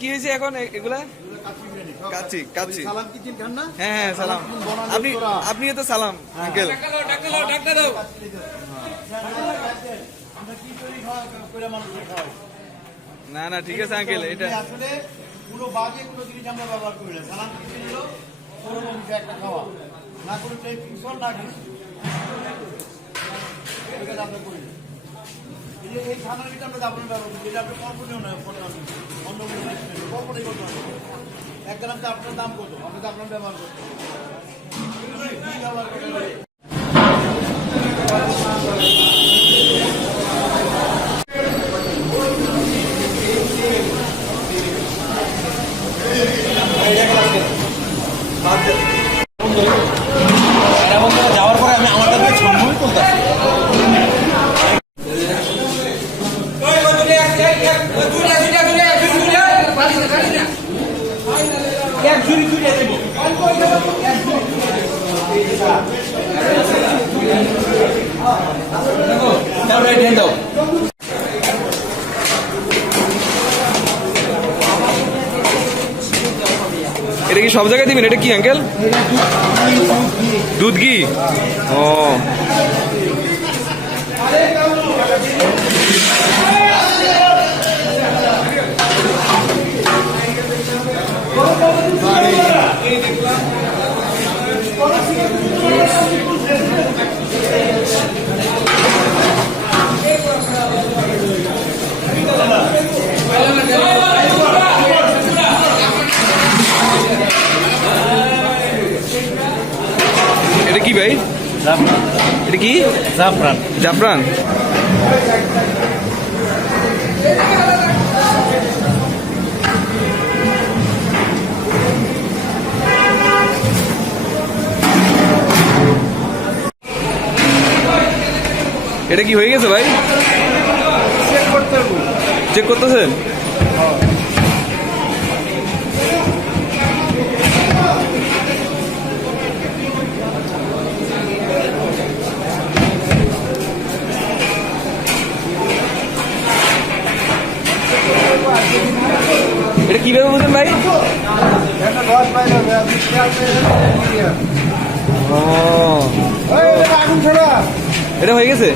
কি হয়েছে এখন এগুলা? কাচ্চি কাচ্চি। সালাম কিচেন খান না? হ্যাঁ হ্যাঁ সালাম। আপনি তো সালাম আঙ্কেল। না না ঠিক আছে আঙ্কেল, এটা আসলে পুরো বাজে কোনো জিনিস আমরা ব্যবহার করি না। সালাম কিচেন হলো পুরো মধ্যে একটা খাওয়া, না কোনো টেনশন না কিছু। আমরা করি এই খানার ভিতরে আমরা যাবো ব্যবহার করি, যেটা আপনি কল্পনীয় নয়, অন্য কল্পনাই করতে হবে। 1 গ্রাম তো আপনার দাম কত, আপনি তো আপনার ব্যবহার করতে ব্যবহার করতে যাওয়ার পরে আমি আমার কাছে সম্ভবই করতে এটা কি সব জায়গায় দিবেন? এটা কি আঙ্কেল? দুধ ঘি। ও এটা কি ভাই? এটা কি? জাফরান। জাফরান। এটা কি হয়ে গেছে ভাই? চেক করতেছেন? এটা কিভাবে বুঝেন ভাই? এটা হয়ে গেছে?